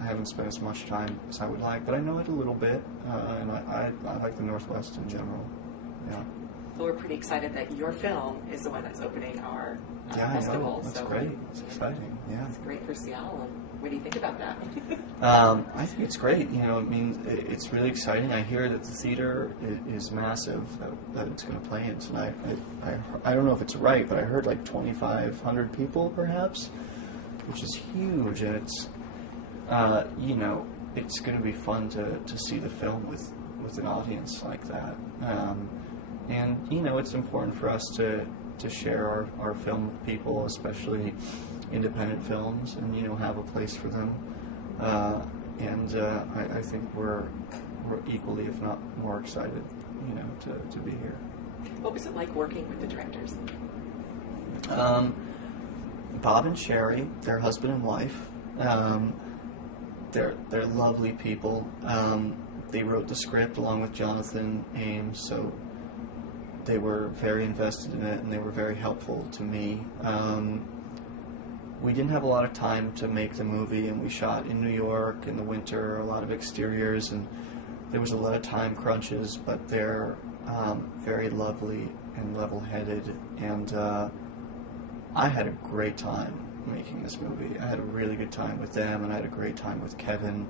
I haven't spent as much time as I would like, but I know it a little bit, and I like the Northwest in general. Yeah. Well, we're pretty excited that your film is the one that's opening our festival. I know. That's great. It's exciting. Yeah. It's great for Seattle. What do you think about that? I think it's great. You know, it means it's really exciting. I hear that the theater is massive that it's going to play in tonight. I don't know if it's right, but I heard like 2,500 people perhaps, which is huge, and it's you know, it's going to be fun to see the film with an audience like that. And you know, it's important for us to share our film with people, especially independent films, and you know, have a place for them. I think we're equally, if not more, excited, you know, to be here. What was it like working with the directors? Bob and Sherry, they're husband and wife. They're lovely people. They wrote the script along with Jonathan Ames, so they were very invested in it, and they were very helpful to me. We didn't have a lot of time to make the movie, and we shot in New York in the winter, a lot of exteriors, and there was a lot of time crunches, but they're very lovely and level-headed, and I had a great time making this movie. I had a really good time with them, and I had a great time with Kevin,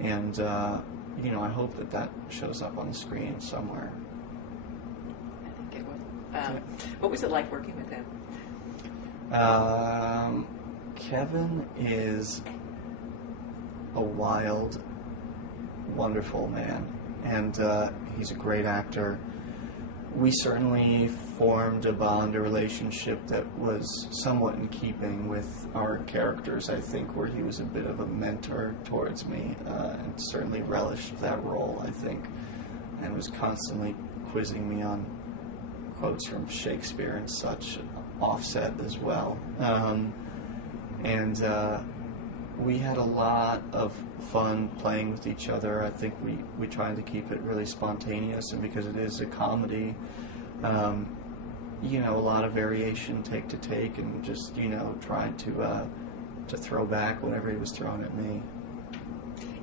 and you know, I hope that shows up on the screen somewhere. I think it will. What was it like working with him? Kevin is a wild, wonderful man, and he's a great actor. We certainly formed a bond, a relationship that was somewhat in keeping with our characters, I think, where he was a bit of a mentor towards me, and certainly relished that role, I think, and was constantly quizzing me on quotes from Shakespeare and such, offset as well. We had a lot of fun playing with each other. I think we tried to keep it really spontaneous, and because it is a comedy, you know, a lot of variation take to take, and just, you know, trying to throw back whatever he was throwing at me.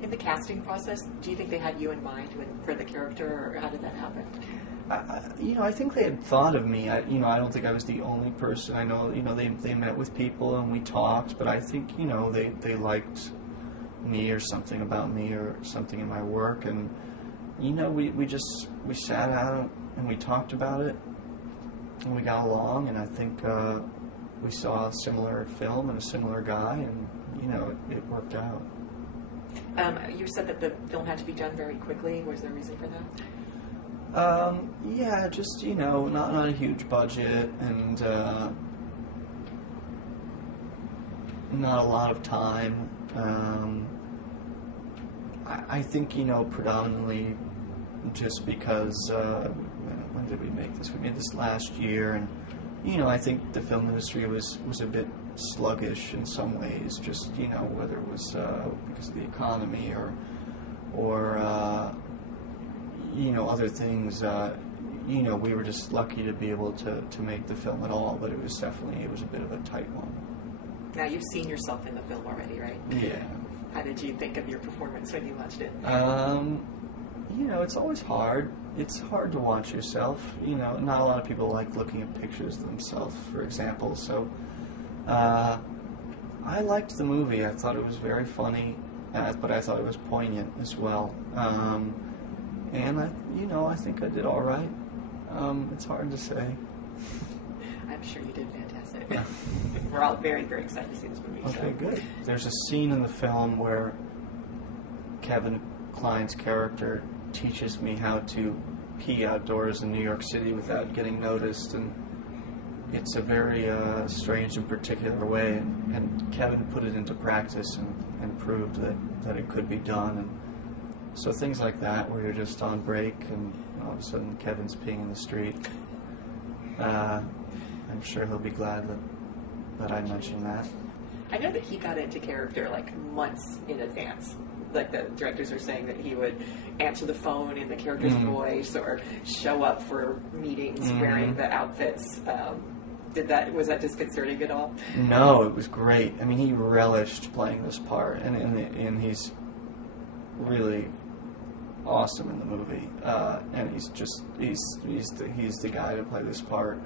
In the casting process, do you think they had you in mind for the character, or how did that happen? You know, I think they had thought of me. You know, I don't think I was the only person. I know, you know, they met with people and we talked, but I think, you know, they liked me or something about me or something in my work, and, you know, we sat out and we talked about it, and we got along, and I think we saw a similar film and a similar guy, and, you know, it worked out. You said that the film had to be done very quickly. Was there a reason for that? Yeah, just, you know, not a huge budget, and not a lot of time. I think, you know, predominantly just because, when did we make this? We made this last year, and, you know, I think the film industry was a bit sluggish in some ways, just, you know, whether it was because of the economy or you know, other things. You know, we were just lucky to be able to make the film at all, but it was a bit of a tight one. Now, you've seen yourself in the film already, right? Yeah. How did you think of your performance when you watched it? You know, it's always hard. It's hard to watch yourself. You know, not a lot of people like looking at pictures of themselves, for example. So, I liked the movie. I thought it was very funny, but I thought it was poignant as well. And I think I did all right. It's hard to say. I'm sure you did fantastic. We're all very, very excited to see this movie. Okay, good. There's a scene in the film where Kevin Kline's character teaches me how to pee outdoors in New York City without getting noticed, and it's a very strange and particular way, and Kevin put it into practice and proved that it could be done. And so things like that, where you're just on break and all of a sudden Kevin's peeing in the street. I'm sure he'll be glad that I mentioned that. I know that he got into character like months in advance. Like the directors are saying that he would answer the phone in the character's voice, or show up for meetings wearing the outfits. Was that disconcerting at all? No, it was great. I mean, he relished playing this part, and he's really awesome in the movie. And he's the guy to play this part.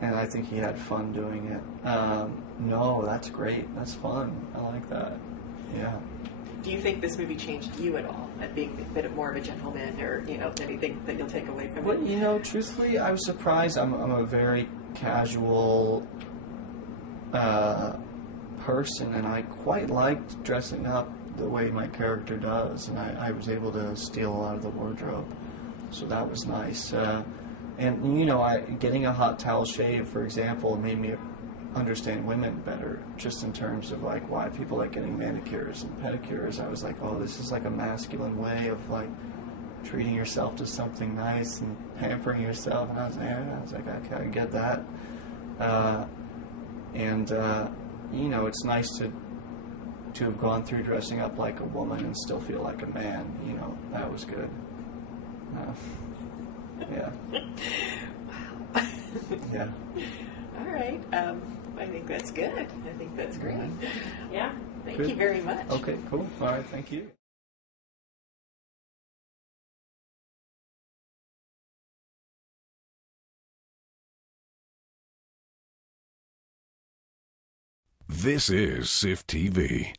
And I think he had fun doing it. No, that's great. That's fun. I like that. Yeah. Do you think this movie changed you at all, at being a bit more of a gentleman, or anything that you'll take away from it? Well, truthfully, I was surprised. I'm a very casual person, and I quite liked dressing up the way my character does, and I was able to steal a lot of the wardrobe, so that was nice. And getting a hot towel shave, for example, made me understand women better, just in terms of like why people like getting manicures and pedicures. I was like, oh, this is like a masculine way of like treating yourself to something nice and pampering yourself. And I was like, okay, I get that. It's nice to have gone through dressing up like a woman and still feel like a man. That was good. Yeah. Wow. Yeah. All right. I think that's good. I think that's great. Yeah. Thank Good. you very much. Okay, cool. All right, thank you. This is SIFF TV.